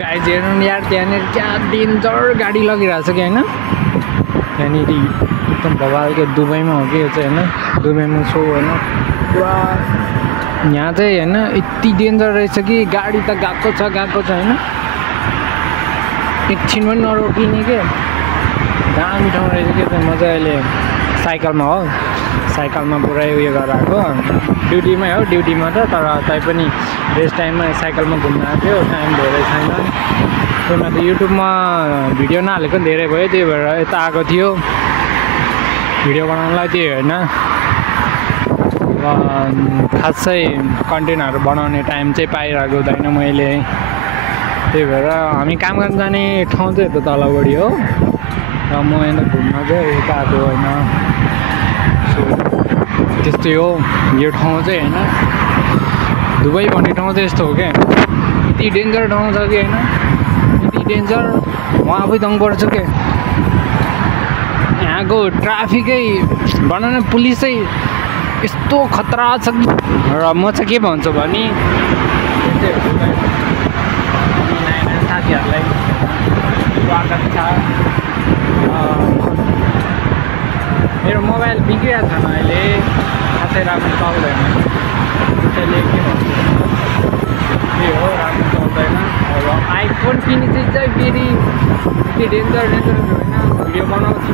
Guys हेर्नु यार त्यहाँनिर क्या डेन्जर गाडी लगिरहेको छ कि होइन त्यहाँनिर एकदम भवालको दुबईमा हो कि यो चाहिँ होइन दुबईमा सो होइन पुरा यहाँ चाहिँ होइन यति डेन्जर रहेछ कि गाडी त गएको छ होइन एकछिन पनि नरोकिने के दामी ठाउँ रहेछ कि चाहिँ मजाले साइकलमा हो साइकलमा पुरै उयो गरेर आएको ड्युटीमै हो ड्युटीमा त तर तैपनि रेस्ट टाइममा साइकलमा घुम्न आएको थियो टाइम धेरै छैन त्यसमा त युट्युबमा भिडियो नहालेको पनि धेरै भयो त्यही भएर यता आएको थियो भिडियो बनाउनलाई त्यही होइन खासै कन्टेन्टहरू बनाउने टाइम चाहिँ पाइरहेको हुँदैन मैले त्यही भएर हामी काम गर्न जाने ठाउँ चाहिँ यता तलबडी हो र म यहाँ घुम्न चाहिँ यता आएको होइन सो त्यस्तै हो यो ठाउँ चाहिँ होइन दुबई भन्ने ठाउँ चाहिँ यस्तो हो क्या यति डेन्जर ठाउँ छ कि होइन यति डेन्जर म आफै दङ पर्छु क्या यहाँको ट्राफिकै भनौँ न पुलिस चाहिँ यस्तो खतरा छ कि र म चाहिँ के भन्छु भने त्यस्तै हो नयाँ नयाँ साथीहरूलाई स्वागत छ मेरो मोबाइल बिग्रिएको छैन अहिले खासै राम्रो चल्दैन त्यसैले के भन्छु त्यही हो राम्रो चल्दैन अब आइफोन किने चाहिँ फेरि यति डेन्जर होइन भिडियो बनाउँछु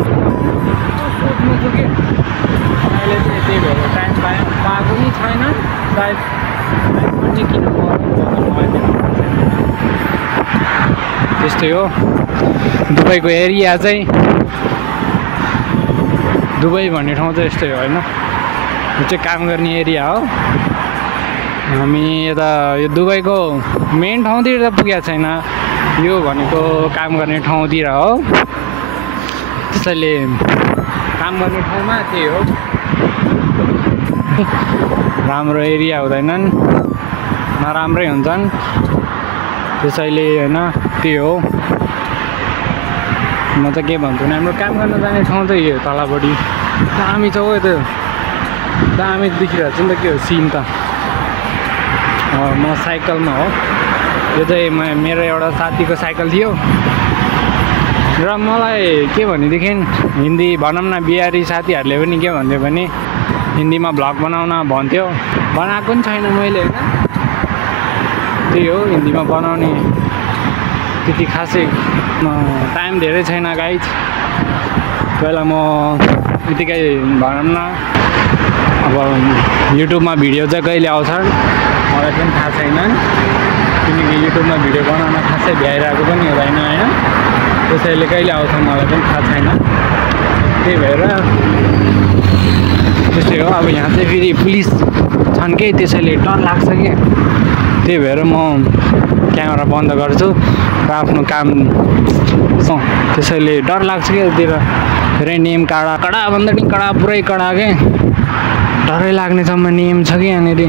सोच्नु छु कि अहिले चाहिँ त्यही भएर टाइम पाएको नि छैन सायद आइफोन चाहिँ किन त्यस्तै हो दुबईको एरिया चाहिँ दुबई भन्ने ठाउँ चाहिँ यस्तै हो होइन यो चाहिँ काम गर्ने एरिया हो हामी यता यो दुबईको मेन ठाउँतिर त पुगेको छैन यो भनेको काम गर्ने ठाउँतिर हो त्यसैले काम गर्ने ठाउँमा त्यही हो राम्रो एरिया हुँदैनन् नराम्रै हुन्छन् त्यसैले होइन त्यही हो म त के भन्छु हाम्रो काम गर्न जाने ठाउँ चाहिँ यो तलपट्टि दामी छ हो यो त दामी देखिरहेको छ नि त के हो सिन त म साइकलमा हो यो चाहिँ मेरो एउटा साथीको साइकल थियो र मलाई के भनेदेखि हिन्दी भनौँ न बिहारी साथीहरूले पनि के भन्थ्यो भने हिन्दीमा भ्लग बनाउन भन्थ्यो बनाएको पनि छैन मैले होइन त्यही हो हिन्दीमा बनाउने त्यति खासै टाइम धेरै छैन गाइज पहिला म यतिकै भनौँ न अब युट्युबमा भिडियो चाहिँ कहिले आउँछ मलाई पनि थाहा छैन किनकि युट्युबमा भिडियो बनाउन खासै भ्याइरहेको पनि हुँदैन होइन त्यसैले कहिले आउँछ मलाई पनि थाहा छैन त्यही भएर त्यस्तै हो अब यहाँ चाहिँ फेरि पुलिस छन् कि त्यसैले डर लाग्छ कि त्यही भएर म क्यामेरा बन्द गर्छु र आफ्नो काम त्यसैले डर लाग्छ कि यतिर धेरै नियम कडाभन्दा पनि कडा पुरै कडा के डरै लाग्नेसम्म नियम छ कि यहाँनिर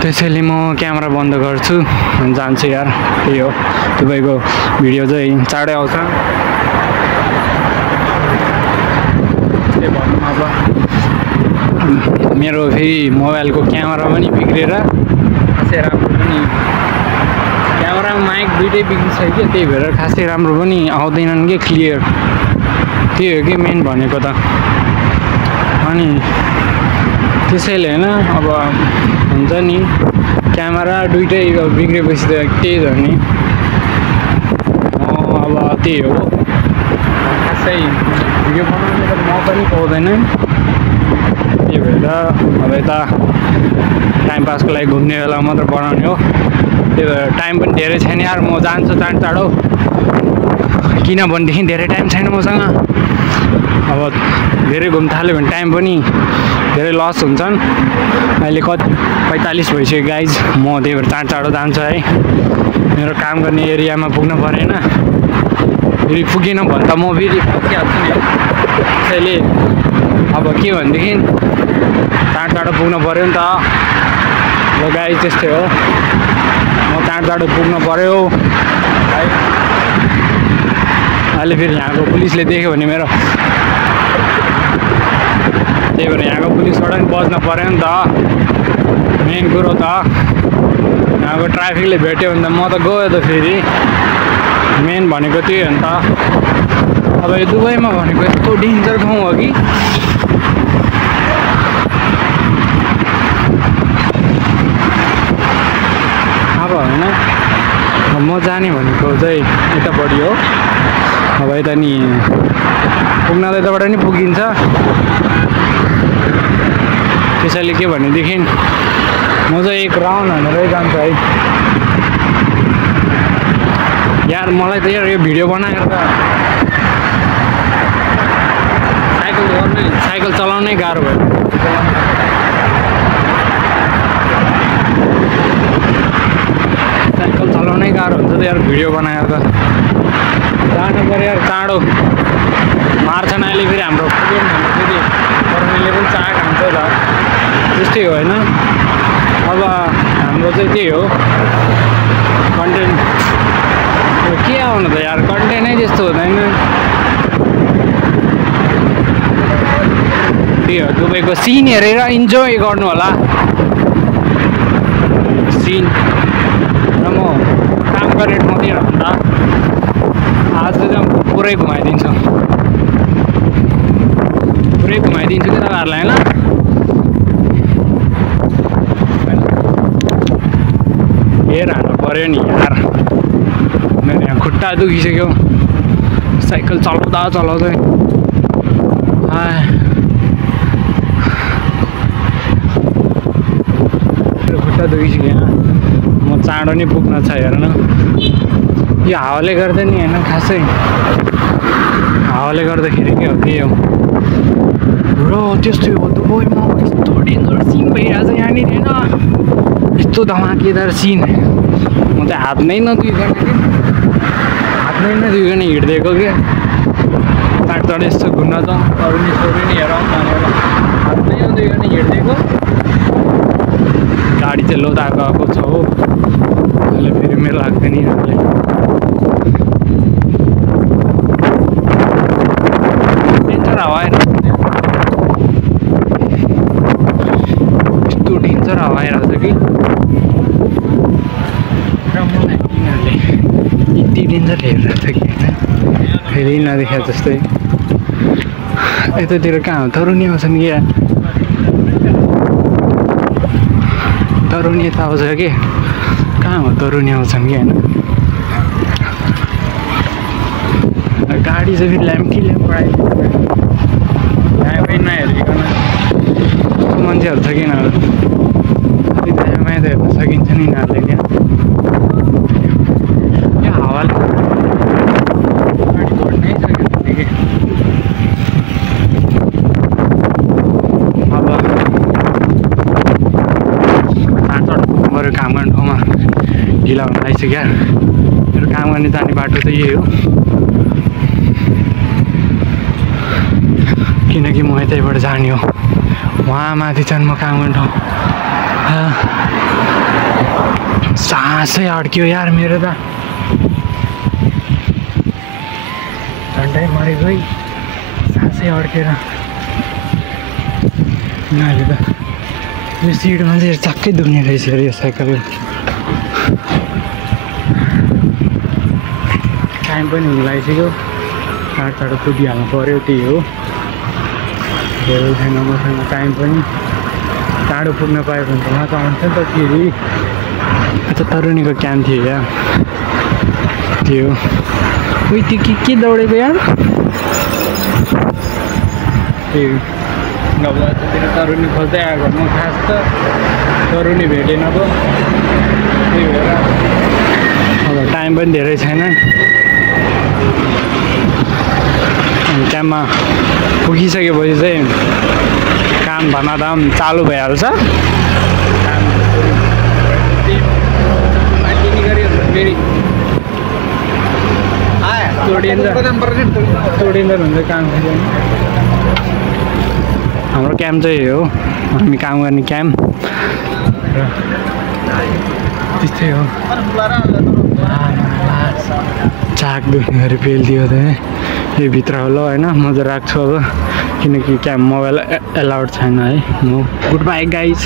त्यसैले म क्यामेरा बन्द गर्छु अनि जान्छु यार त्यही हो दुबईको भिडियो चाहिँ चाँडै आउँछ त्यही भनौँ अब मेरो फेरि मोबाइलको क्यामेरा पनि बिग्रेर खासै राम्रो पनि क्यामेरामा माइक दुइटै बिग्रिसक्यो कि त्यही भएर खासै राम्रो पनि आउँदैनन् कि क्लियर त्यही हो कि मेन भनेको त अनि त्यसैले होइन अब हुन्छ नि क्यामेरा दुइटै बिग्रेपछि त त्यही हो नि अब त्यही हो खासै भिडियो बनाउने त म पनि पाउँदैन त्यही भएर अब यता टाइम पासको लागि घुम्ने बेला मात्र बनाउने हो त्यही भएर टाइम पनि धेरै छैन यार म जान्छु चाँडो किनभनेदेखि धेरै टाइम छैन मसँग अब धेरै घुम्न थाल्यो भने टाइम पनि धेरै लस हुन्छन् अहिले कति 45 भइसक्यो गाइज म त्यही भएर चाँडो जान्छु है मेरो काम गर्ने एरियामा पुग्न परेन फेरि पुगेन भने त म फेरि फसिहाल्छु नि त्यसैले अब के भनेदेखि चाँडो पुग्न पऱ्यो नि त अब गाइज त्यस्तै हो म चाँडो पुग्न पऱ्यो है अहिले फेरि यहाँको पुलिसले देख्यो भने मेरो त्यही भएर यहाँको पुलिसबाट पनि बज्न पऱ्यो नि त मेन कुरो त अब ट्राफिकले भेट्यो भने त म त गयो त फेरि मेन भनेको त्यही हो नि त अब यो दुबईमा भनेको यस्तो डेन्जर ठाउँ हो कि अब होइन म जाने भनेको चाहिँ यतापट्टि हो अब यता नि पुग्न त यताबाट नि पुगिन्छ त्यसैले के भनेदेखि म चाहिँ एक राउन्ड हानेरै जान्छु है यार मलाई त यार यो भिडियो बनाएर त साइकल चलाउनै गाह्रो भयो साइकल चलाउनै गाह्रो हुन्छ त यार भिडियो बनाएर त जानु पऱ्यो यार चाँडो मार्छन् अहिले फेरि हाम्रो पुग्यो भने फेरि गर्मीले पनि चाह खान्छ त त्यस्तै हो होइन अब हाम्रो चाहिँ त्यही हो कन्टेन्ट के आउनु त यार कन्टेन्टै त्यस्तो हुँदैन त्यही हो दुबईको सिन हेरेर इन्जोय गर्नु होला सिन र म काम गर्ने ठाउँतिर भन्दा आज चाहिँ पुरै घुमाइदिन्छु कि तपाईँहरूलाई होइन हेर हाल्नु पऱ्यो नि यार मेरो यहाँ खुट्टा दुखिसक्यो साइकल चलाउँदै मेरो खुट्टा दुखिसक्यो यहाँ म चाँडो नै पुग्न छ हेर्न यो हावाले गर्दा नि होइन खासै हावाले गर्दाखेरि के हो त्यही हो र त्यस्तै हो दुबईमा यस्तो डेन्जर सिन भइरहेछ यहाँनिर होइन यस्तो धमाकेदार सिन म चाहिँ हात नै नधुइकन हिँडिदिएको क्या चाँड यस्तो घुम्न जाउँ अरू नि हेरौँ भनेर हात नै नधुइकन हिँडिदिएको गाडी चाहिँ लोदा गएको छ हो अहिले फेरि मेरो लाग्दैन यिनीहरूले डेन्जर हावा यस्तो डेन्जर हावा आइरहेको छ कि र मलाई यिनीहरूले यति डेन्जर हेरिरहेको छ कि फेरि नदेखा जस्तै यतातिर कहाँ हो तरुनी आउँछन् कि तरुनी यता आउँछ कि कहाँ हो तरुनी आउँछन् कि होइन गाडी चाहिँ फेरि ल्याम्पै नहेरिकन कस्तो मान्छेहरू छ कि यिनीहरू ल्याम्पमै त हेर्न सकिन्छ नि यिनीहरूले क्या यो हावाले गाडी घोड्नै सकेको थियो कि अब चाँडो पुग्नु काम गर्ने ठाउँमा ढिला हुन आइसक्यो मेरो काम गर्ने जाने बाटो त यही हो किनकि म यतैबाट जाने हो वहाँ माथि चाहिँ म काम गर्ने ठाउँ सासै अड्क्यो यार मेरो त झन्डै मरेको है सासै अड्केर यिनीहरूले त यो सिटमा चाहिँ चक्कै दुख्ने रहेछ अरे यो साइकल टाइम पनि हुन लागिसक्यो चाँडो पुगिहाल्नु पऱ्यो त्यही हो धेरै छैन मसँग टाइम पनि चाँडो पुग्न पायो भने त उहाँ त आउँछ नि त फेरि अच्छा तरुनीको क्याम्प थियो यार त्यो उयो त्यो के दौडेको यार त्यो अब यतातिर तरुनी खोज्दै आएको म खास त तरुनी भेटेन पो त्यही भएर अब टाइम पनि धेरै छैन क्याम्पमा पुगिसकेपछि चाहिँ काम धमाधम चालु भइहाल्छ फेरि तोडिँदैन हुन्छ काम हाम्रो क्याम्प चाहिँ हो हामी काम गर्ने क्याम्प र त्यस्तै हो चाक दुख्ने गरी पेलिदियो त यो भित्र होला होइन म चाहिँ राख्छु अब किनकि क्याम्प मोबाइल एलाउड छैन है म गुड बाई गाइज।